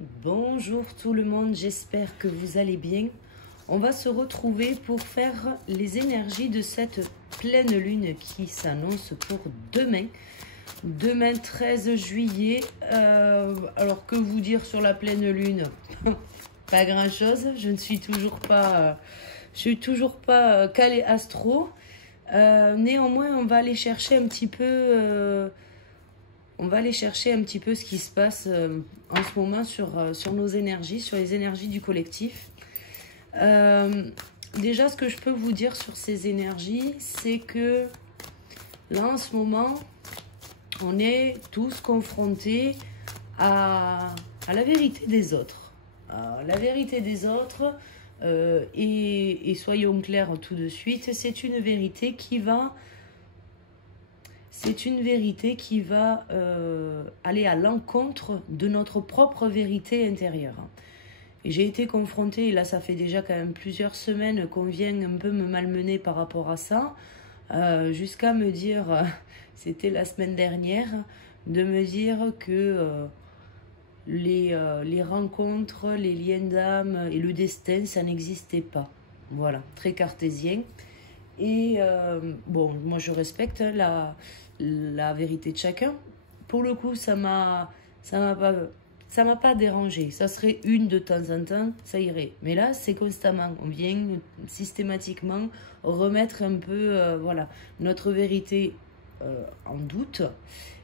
Bonjour tout le monde, j'espère que vous allez bien. On va se retrouver pour faire les énergies de cette pleine lune qui s'annonce pour demain. Demain 13 juillet. Alors que vous dire sur la pleine lune? Pas grand chose, je ne suis toujours pas, calée astro. Néanmoins, on va aller chercher un petit peu... ce qui se passe en ce moment sur nos énergies, sur les énergies du collectif. Déjà, ce que je peux vous dire sur ces énergies, c'est que là, en ce moment, on est tous confrontés à la vérité des autres. La vérité des autres, et soyons clairs tout de suite, c'est une vérité qui va... aller à l'encontre de notre propre vérité intérieure. Et j'ai été confrontée, et là ça fait déjà quand même plusieurs semaines qu'on vient un peu me malmener par rapport à ça, jusqu'à me dire, c'était la semaine dernière, de me dire que les rencontres, les liens d'âme et le destin, ça n'existait pas. Voilà, très cartésien. Et bon, moi je respecte la vérité de chacun. Pour le coup, ça m'a pas dérangé. Ça serait une de temps en temps, ça irait. Mais là, c'est constamment. On vient systématiquement remettre un peu, voilà, notre vérité en doute.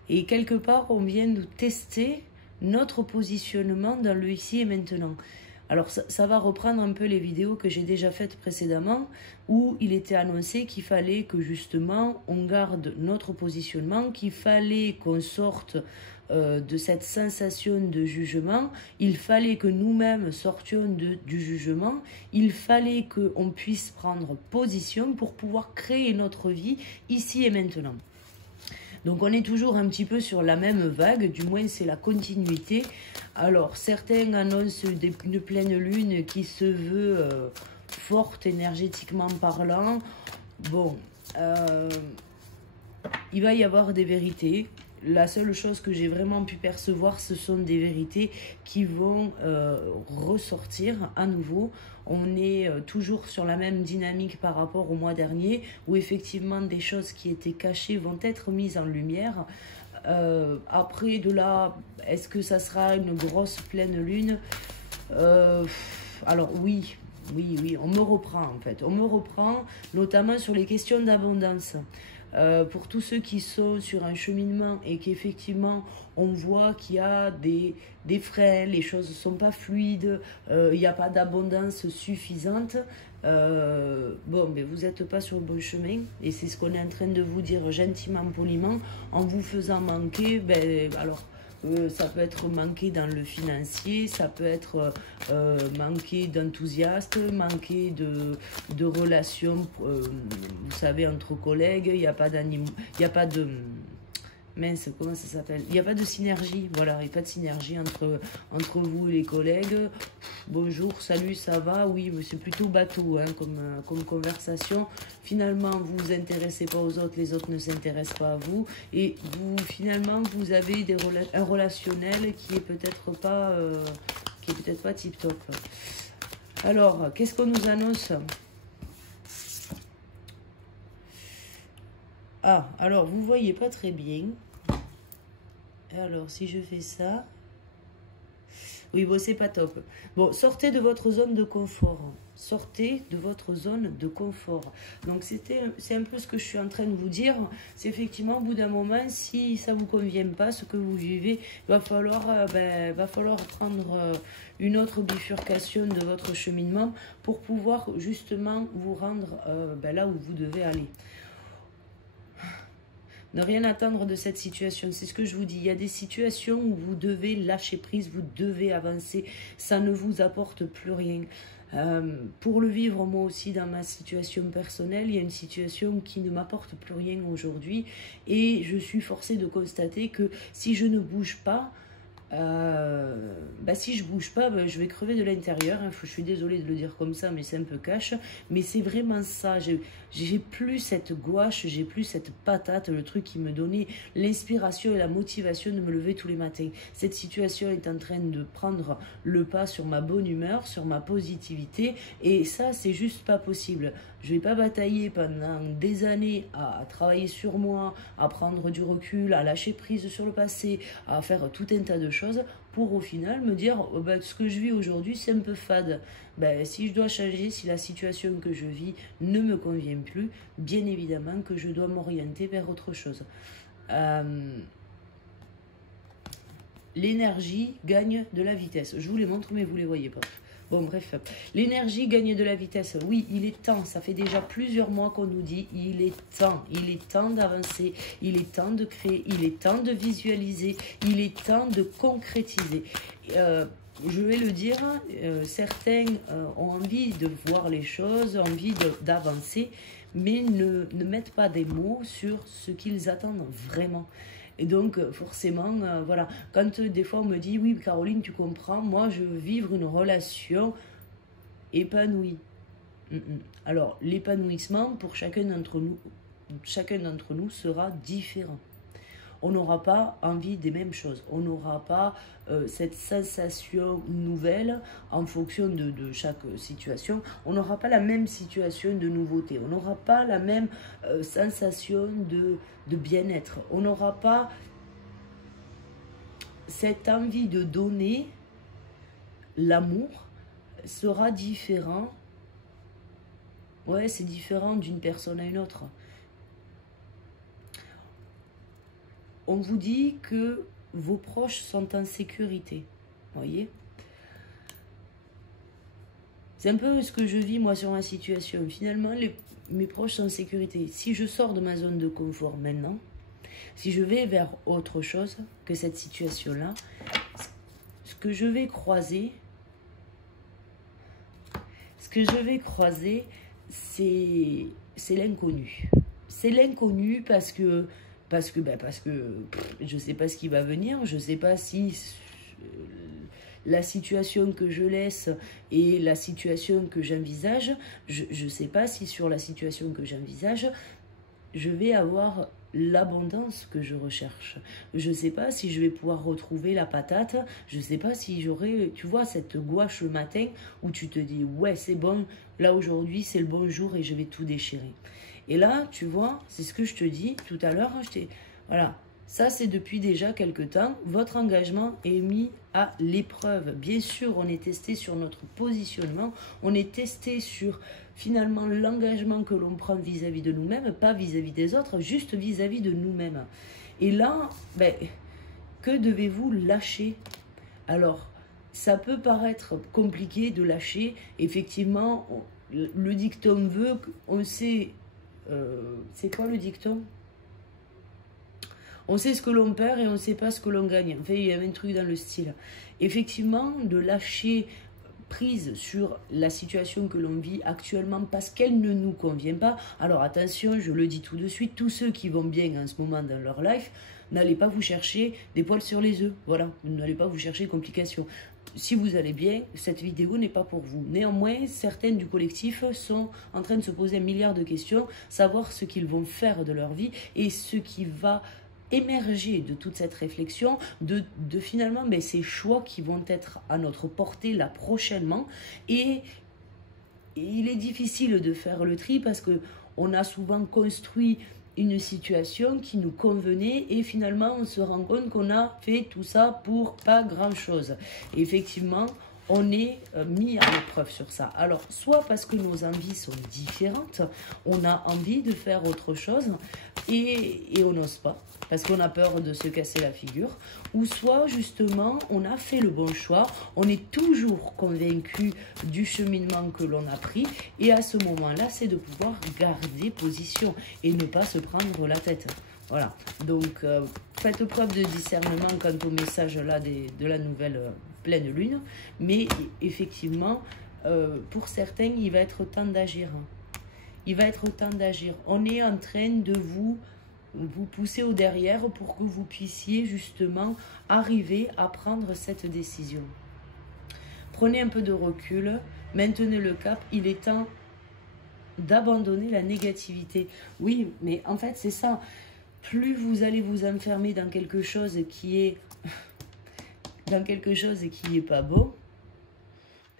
Et quelque part, on vient nous tester notre positionnement dans le ici et maintenant. Alors ça va reprendre un peu les vidéos que j'ai déjà faites précédemment où il était annoncé qu'il fallait que justement on garde notre positionnement, qu'il fallait qu'on sorte de cette sensation de jugement, il fallait que nous-mêmes sortions du jugement, il fallait qu'on puisse prendre position pour pouvoir créer notre vie ici et maintenant. Donc on est toujours un petit peu sur la même vague, du moins c'est la continuité. Alors certains annoncent une pleine lune qui se veut forte énergétiquement parlant. Bon, il va y avoir des vérités. La seule chose que j'ai vraiment pu percevoir, ce sont des vérités qui vont ressortir à nouveau. On est toujours sur la même dynamique par rapport au mois dernier, où effectivement des choses qui étaient cachées vont être mises en lumière. Après, de là, est-ce que ça sera une grosse pleine lune? Alors oui, on me reprend en fait. On me reprend, notamment sur les questions d'abondance. Pour tous ceux qui sont sur un cheminement et qu'effectivement on voit qu'il y a des freins, les choses ne sont pas fluides, il n'y a pas d'abondance suffisante, bon, mais vous n'êtes pas sur le bon chemin et c'est ce qu'on est en train de vous dire gentiment, poliment, en vous faisant manquer, ben, alors... ça peut être manqué dans le financier, ça peut être manqué d'enthousiasme, manqué de relations, vous savez, entre collègues, il n'y a pas de... Mince, comment ça s'appelle? Il n'y a pas de synergie, voilà, il n'y a pas de synergie entre vous et les collègues. Bonjour, salut, ça va? Oui, c'est plutôt bateau hein, comme conversation. Finalement, vous ne vous intéressez pas aux autres, les autres ne s'intéressent pas à vous. Et vous, finalement, vous avez un relationnel qui est peut-être pas, tip-top. Alors, qu'est-ce qu'on nous annonce? Ah, alors, vous voyez pas très bien. Alors, si je fais ça... Oui, bon, c'est pas top. Bon, sortez de votre zone de confort. Sortez de votre zone de confort. Donc, c'est un peu ce que je suis en train de vous dire. C'est effectivement, au bout d'un moment, si ça ne vous convient pas, ce que vous vivez, il va falloir prendre une autre bifurcation de votre cheminement pour pouvoir justement vous rendre là où vous devez aller. Ne rien attendre de cette situation, c'est ce que je vous dis. Il y a des situations où vous devez lâcher prise, vous devez avancer. Ça ne vous apporte plus rien. Pour le vivre, moi aussi, dans ma situation personnelle, il y a une situation qui ne m'apporte plus rien aujourd'hui. Et je suis forcée de constater que si je ne bouge pas, bah, si je bouge pas, bah, je vais crever de l'intérieur. Hein. Je suis désolée de le dire comme ça, mais c'est un peu cash. Mais c'est vraiment ça. J'ai plus cette gouache, j'ai plus cette patate, le truc qui me donnait l'inspiration et la motivation de me lever tous les matins. Cette situation est en train de prendre le pas sur ma bonne humeur, sur ma positivité. Et ça, c'est juste pas possible. Je vais pas batailler pendant des années à travailler sur moi, à prendre du recul, à lâcher prise sur le passé, à faire tout un tas de choses pour au final me dire oh ben, ce que je vis aujourd'hui c'est un peu fade. Ben, si je dois changer, si la situation que je vis ne me convient plus, bien évidemment que je dois m'orienter vers autre chose. L'énergie gagne de la vitesse. Je vous les montre mais vous ne les voyez pas. Bon, bref, l'énergie gagne de la vitesse. Oui, il est temps. Ça fait déjà plusieurs mois qu'on nous dit il est temps d'avancer, il est temps de créer, il est temps de visualiser, il est temps de concrétiser. Je vais le dire, certains ont envie de voir les choses, envie d'avancer, mais ne mettent pas des mots sur ce qu'ils attendent vraiment. Et donc, forcément, voilà, quand des fois on me dit, oui, Caroline, tu comprends, moi, je veux vivre une relation épanouie. Alors, l'épanouissement, pour chacun d'entre nous sera différent. On n'aura pas envie des mêmes choses. On n'aura pas cette sensation nouvelle en fonction de chaque situation. On n'aura pas la même situation de nouveauté. On n'aura pas la même sensation de bien-être. On n'aura pas cette envie de donner. L'amour sera différent. Ouais, c'est différent d'une personne à une autre. On vous dit que vos proches sont en sécurité. Voyez? C'est un peu ce que je vis moi sur ma situation. Finalement, mes proches sont en sécurité. Si je sors de ma zone de confort maintenant, si je vais vers autre chose que cette situation-là, ce que je vais croiser, c'est l'inconnu. C'est l'inconnu parce que je ne sais pas ce qui va venir, je ne sais pas si la situation que je laisse et la situation que j'envisage, je ne sais pas si sur la situation que j'envisage, je vais avoir l'abondance que je recherche. Je ne sais pas si je vais pouvoir retrouver la patate, je ne sais pas si j'aurai, tu vois, cette gouache le matin où tu te dis, ouais, c'est bon, là aujourd'hui c'est le bon jour et je vais tout déchirer. Et là, tu vois, c'est ce que je te dis tout à l'heure. Voilà, ça c'est depuis déjà quelque temps. Votre engagement est mis à l'épreuve. Bien sûr, on est testé sur notre positionnement. On est testé sur finalement l'engagement que l'on prend vis-à-vis de nous-mêmes, pas vis-à-vis des autres, juste vis-à-vis de nous-mêmes. Et là, ben, que devez-vous lâcher? Alors, ça peut paraître compliqué de lâcher. Effectivement, le dicton veut qu'on sait... c'est quoi le dicton? On sait ce que l'on perd et on ne sait pas ce que l'on gagne. Enfin, il y a un truc dans le style. Effectivement, de lâcher prise sur la situation que l'on vit actuellement parce qu'elle ne nous convient pas. Alors attention, je le dis tout de suite, tous ceux qui vont bien en ce moment dans leur life, n'allez pas vous chercher des poils sur les œufs. Voilà, n'allez pas vous chercher complications. Si vous allez bien, cette vidéo n'est pas pour vous. Néanmoins, certaines du collectif sont en train de se poser un milliard de questions, savoir ce qu'ils vont faire de leur vie et ce qui va émerger de toute cette réflexion, de finalement ces choix qui vont être à notre portée là prochainement. Et il est difficile de faire le tri parce qu'on a souvent construit une situation qui nous convenait et finalement on se rend compte qu'on a fait tout ça pour pas grand chose. Et effectivement, on est mis à l'épreuve sur ça. Alors, soit parce que nos envies sont différentes, on a envie de faire autre chose et on n'ose pas, parce qu'on a peur de se casser la figure, ou soit justement, on a fait le bon choix, on est toujours convaincu du cheminement que l'on a pris, et à ce moment-là, c'est de pouvoir garder position et ne pas se prendre la tête. Voilà, donc faites preuve de discernement quant au message là de la nouvelle pleine lune, mais effectivement, pour certains, il va être temps d'agir. Il va être temps d'agir. On est en train de vous pousser au derrière pour que vous puissiez justement arriver à prendre cette décision. Prenez un peu de recul, maintenez le cap, il est temps d'abandonner la négativité. Oui, mais en fait, c'est ça. Plus vous allez vous enfermer dans quelque chose qui est pas bon,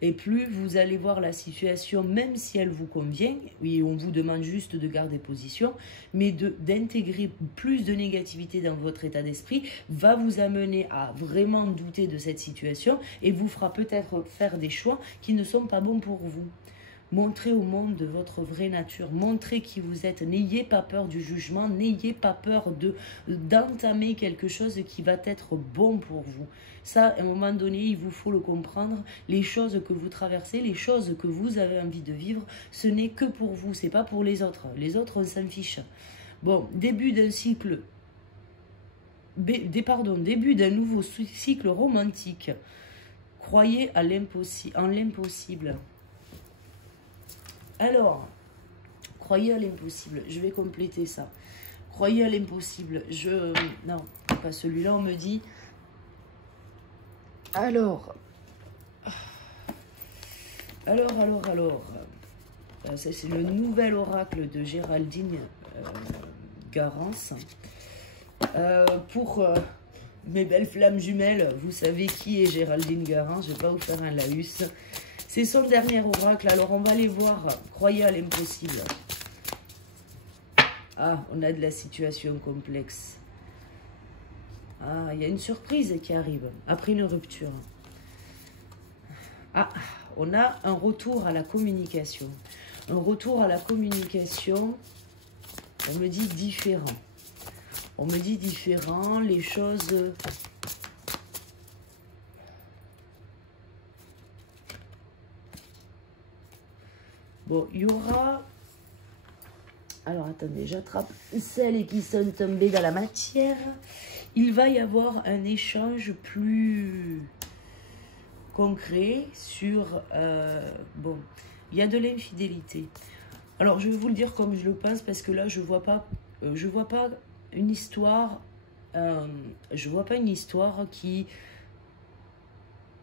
et plus vous allez voir la situation, même si elle vous convient, oui, on vous demande juste de garder position, mais d'intégrer plus de négativité dans votre état d'esprit va vous amener à vraiment douter de cette situation et vous fera peut-être faire des choix qui ne sont pas bons pour vous. Montrez au monde de votre vraie nature, montrez qui vous êtes, n'ayez pas peur du jugement, n'ayez pas peur d'entamer quelque chose qui va être bon pour vous. Ça, à un moment donné, il vous faut le comprendre, les choses que vous traversez, les choses que vous avez envie de vivre, ce n'est que pour vous, c'est pas pour les autres. Les autres, on s'en fiche. Bon, début d'un cycle, début d'un nouveau cycle romantique. Croyez en l'impossible. Alors, croyez à l'impossible. Je vais compléter ça. Croyez à l'impossible. Non, pas celui-là, on me dit... Alors. C'est le nouvel oracle de Géraldine Garance. Pour mes belles flammes jumelles, vous savez qui est Géraldine Garance. Je ne vais pas vous faire un laïus. C'est son dernier oracle, alors on va aller voir. Croyez à l'impossible. Ah, on a de la situation complexe. Ah, il y a une surprise qui arrive, après une rupture. Ah, on a un retour à la communication. Un retour à la communication, on me dit différent. On me dit différent, les choses... Bon, il y aura... Alors, attendez, j'attrape celles qui sont tombées dans la matière. Il va y avoir un échange plus concret sur... bon, il y a de l'infidélité. Alors, je vais vous le dire comme je le pense, parce que là, je vois pas une histoire... je vois pas une histoire qui...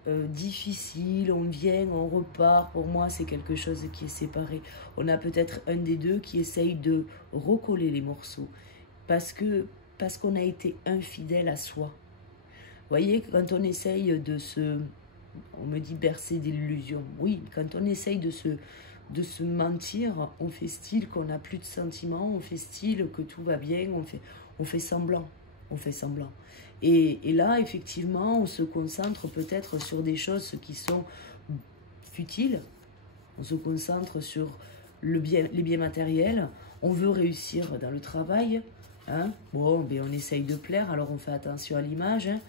difficile, on vient, on repart. Pour moi, c'est quelque chose qui est séparé. On a peut-être un des deux qui essaye de recoller les morceaux parce qu'on a été infidèle à soi. Vous voyez, quand on essaye de se... On me dit bercer d'illusions. Oui, quand on essaye de se mentir, on fait style qu'on n'a plus de sentiments, on fait style que tout va bien, on fait semblant. On fait semblant. Et là, effectivement, on se concentre peut-être sur des choses qui sont futiles. On se concentre sur les biens matériels. On veut réussir dans le travail. Hein. Bon, ben on essaye de plaire, alors on fait attention à l'image. Hein.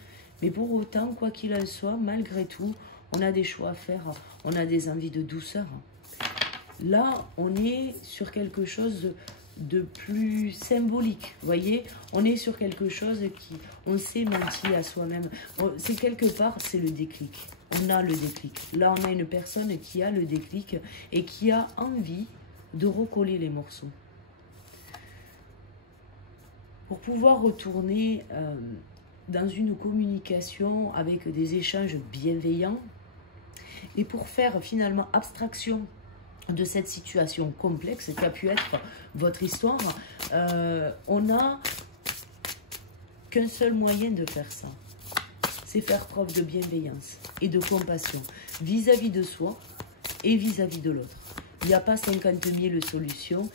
Mais pour autant, quoi qu'il en soit, malgré tout, on a des choix à faire. On a des envies de douceur. Là, on est sur quelque chose de plus symbolique, vous voyez, on est sur quelque chose qui, on s'est menti à soi-même, c'est quelque part, c'est le déclic, on a le déclic, là on a une personne qui a le déclic et qui a envie de recoller les morceaux. Pour pouvoir retourner dans une communication avec des échanges bienveillants et pour faire finalement abstraction de cette situation complexe qui a pu être votre histoire, on n'a qu'un seul moyen de faire ça. C'est faire preuve de bienveillance et de compassion vis-à-vis de soi et vis-à-vis de l'autre. Il n'y a pas 50 000 solutions.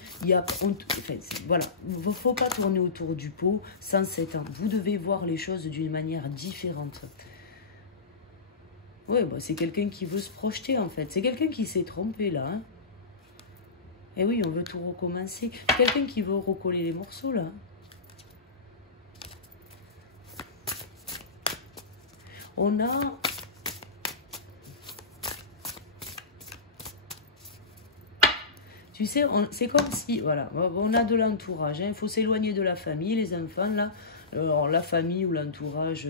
Voilà, il ne faut pas tourner autour du pot sans 7 ans. Vous devez voir les choses d'une manière différente. Oui, bah, c'est quelqu'un qui veut se projeter en fait. C'est quelqu'un qui s'est trompé là. Hein. Et oui, on veut tout recommencer. Quelqu'un qui veut recoller les morceaux, là. On a... Tu sais, c'est comme si... Voilà, on a de l'entourage. Hein. Il faut s'éloigner de la famille, les enfants, là. Alors, la famille ou l'entourage,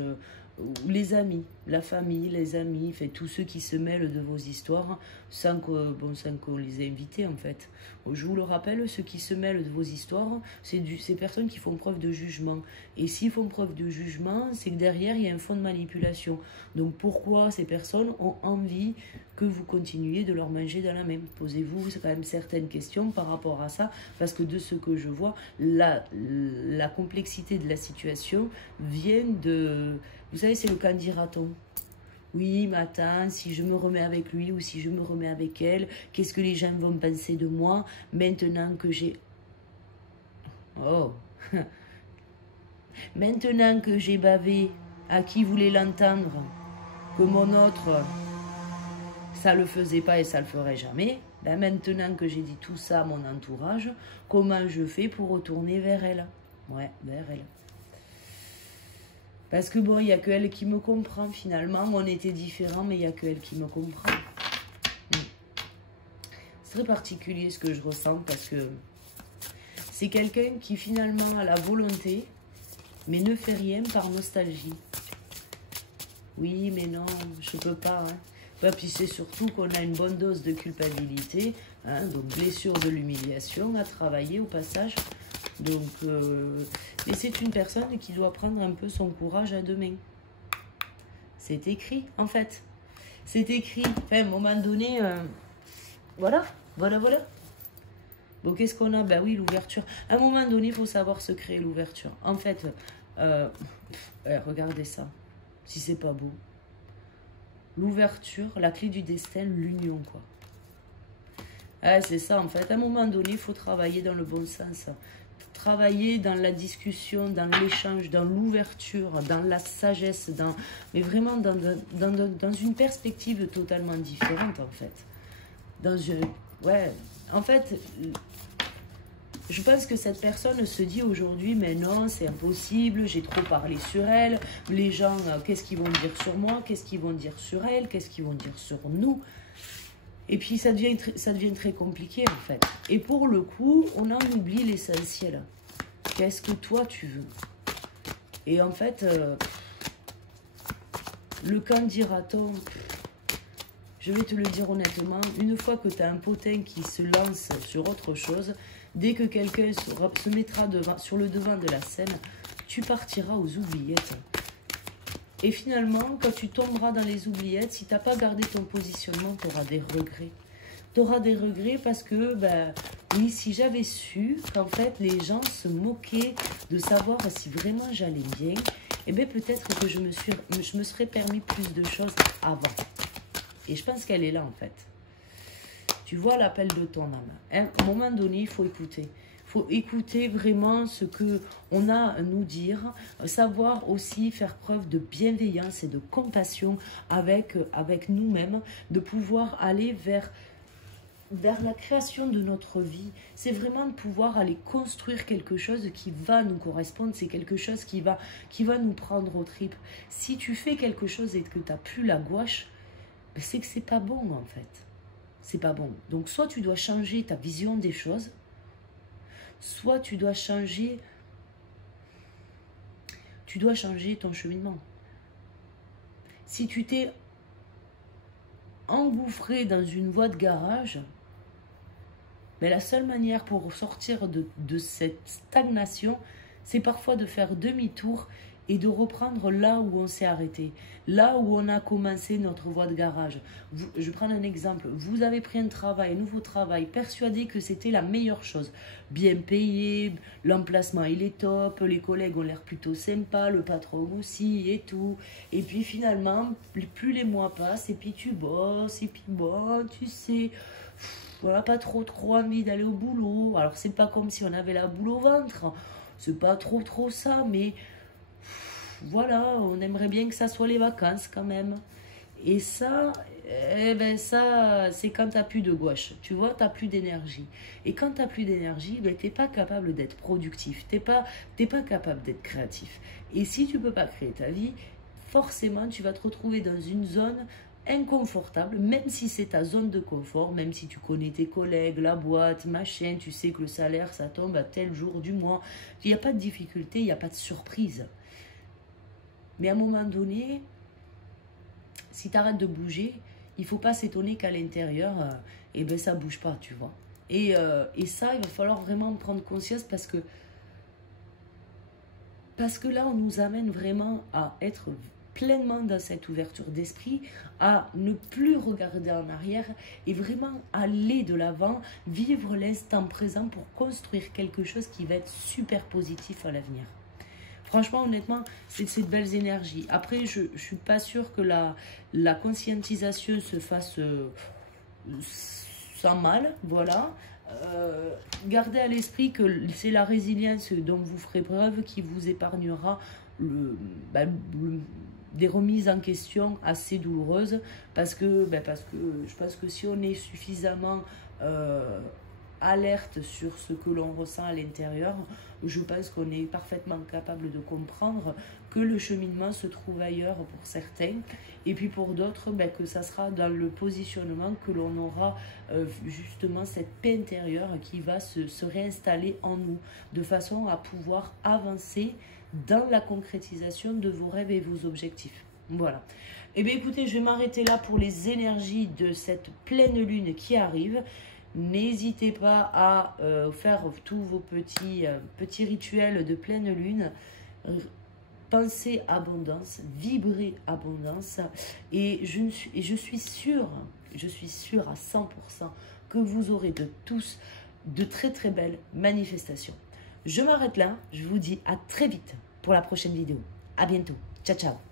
ou les amis. la famille, les amis, fait, tous ceux qui se mêlent de vos histoires sans qu'on les ait invités en fait. Je vous le rappelle, ceux qui se mêlent de vos histoires, c'est ces personnes qui font preuve de jugement. Et s'ils font preuve de jugement, c'est que derrière, il y a un fond de manipulation. Donc pourquoi ces personnes ont envie que vous continuiez de leur manger dans la main? Posez-vous quand même certaines questions par rapport à ça, parce que de ce que je vois, la complexité de la situation vient de... Vous savez, c'est le candidaton. Oui, mais attends, si je me remets avec lui ou si je me remets avec elle, qu'est-ce que les gens vont penser de moi maintenant que j'ai... Oh. Maintenant que j'ai bavé, à qui voulait l'entendre, que mon autre, ça le faisait pas et ça le ferait jamais, ben maintenant que j'ai dit tout ça à mon entourage, comment je fais pour retourner vers elle? Ouais, vers elle. Parce que bon, il n'y a que elle qui me comprend finalement. On était différents, mais il n'y a que elle qui me comprend. C'est très particulier ce que je ressens parce que c'est quelqu'un qui finalement a la volonté, mais ne fait rien par nostalgie. Oui, mais non, je peux pas. Bah, puis c'est surtout qu'on a une bonne dose de culpabilité, donc blessure de l'humiliation à travailler au passage. Donc, et c'est une personne qui doit prendre un peu son courage à deux mains. C'est écrit, en fait. C'est écrit. Enfin, à un moment donné, voilà. Bon, qu'est-ce qu'on a? Ben oui, l'ouverture. À un moment donné, il faut savoir se créer l'ouverture. En fait, regardez ça. Si c'est pas beau. L'ouverture, la clé du destin, l'union, quoi. C'est ça, en fait. À un moment donné, il faut travailler dans le bon sens. Travailler dans la discussion, dans l'échange, dans l'ouverture, dans la sagesse, mais vraiment dans une perspective totalement différente, en fait. Ouais, en fait, je pense que cette personne se dit aujourd'hui, mais non, c'est impossible, j'ai trop parlé sur elle, les gens, qu'est-ce qu'ils vont dire sur moi, qu'est-ce qu'ils vont dire sur elle, qu'est-ce qu'ils vont dire sur nous? Et puis ça devient très compliqué en fait. Et pour le coup, on en oublie l'essentiel. Qu'est-ce que toi tu veux? Et en fait, le candidaton, je vais te le dire honnêtement, une fois que tu as un potin qui se lance sur autre chose, dès que quelqu'un se mettra sur le devant de la scène, tu partiras aux oubliettes. Et finalement, quand tu tomberas dans les oubliettes, si tu n'as pas gardé ton positionnement, tu auras des regrets. Tu auras des regrets parce que, ben, oui, si j'avais su qu'en fait, les gens se moquaient de savoir si vraiment j'allais bien, eh bien, peut-être que je me serais permis plus de choses avant. Et je pense qu'elle est là, en fait. Tu vois l'appel de ton âme. À un moment donné, il faut écouter. Il faut écouter vraiment ce qu'on a à nous dire, savoir aussi faire preuve de bienveillance et de compassion avec nous-mêmes, de pouvoir aller vers la création de notre vie. C'est vraiment de pouvoir aller construire quelque chose qui va nous correspondre, c'est quelque chose qui va nous prendre aux tripes. Si tu fais quelque chose et que tu n'as plus la gouache, c'est que c'est pas bon en fait. C'est pas bon. Donc soit tu dois changer ta vision des choses, soit tu dois changer ton cheminement. Si tu t'es engouffré dans une voie de garage, mais la seule manière pour sortir de cette stagnation, c'est parfois de faire demi-tour et de reprendre là où on s'est arrêté, là où on a commencé notre voie de garage. Je prends un exemple. Vous avez pris un nouveau travail, persuadé que c'était la meilleure chose. Bien payé, l'emplacement il est top, les collègues ont l'air plutôt sympas, le patron aussi et tout. Et puis finalement, plus les mois passent et puis tu bosses et puis bon, tu sais... Voilà, pas trop envie d'aller au boulot. Alors, c'est pas comme si on avait la boule au ventre. C'est pas trop ça, mais voilà, on aimerait bien que ça soit les vacances quand même. Et ça, ça, c'est quand t'as plus de gouache. Tu vois, t'as plus d'énergie. Et quand t'as plus d'énergie, t'es pas capable d'être productif. T'es pas capable d'être créatif. Et si tu peux pas créer ta vie, forcément, tu vas te retrouver dans une zone inconfortable, même si c'est ta zone de confort, même si tu connais tes collègues, la boîte, machin, tu sais que le salaire, ça tombe à tel jour du mois. Il n'y a pas de difficulté, il n'y a pas de surprise. Mais à un moment donné, si tu arrêtes de bouger, il ne faut pas s'étonner qu'à l'intérieur, eh ben, ça ne bouge pas, tu vois. Et ça, il va falloir vraiment en prendre conscience parce que là, on nous amène vraiment à être pleinement dans cette ouverture d'esprit, à ne plus regarder en arrière et vraiment aller de l'avant, vivre l'instant présent pour construire quelque chose qui va être super positif à l'avenir. Franchement, honnêtement, c'est de belles énergies. Après, je ne suis pas sûre que la conscientisation se fasse sans mal, voilà. Gardez à l'esprit que c'est la résilience dont vous ferez preuve qui vous épargnera des remises en question assez douloureuses parce que je pense que si on est suffisamment alerte sur ce que l'on ressent à l'intérieur, je pense qu'on est parfaitement capable de comprendre que le cheminement se trouve ailleurs pour certains et puis pour d'autres que ça sera dans le positionnement que l'on aura justement cette paix intérieure qui va se réinstaller en nous de façon à pouvoir avancer dans la concrétisation de vos rêves et vos objectifs. Voilà. Et bien écoutez, je vais m'arrêter là pour les énergies de cette pleine lune qui arrive. N'hésitez pas à faire tous vos petits rituels de pleine lune. Pensez abondance, vibrez abondance. Et je suis sûre à 100% que vous aurez de très très belles manifestations. Je m'arrête là, je vous dis à très vite pour la prochaine vidéo. À bientôt. Ciao, ciao.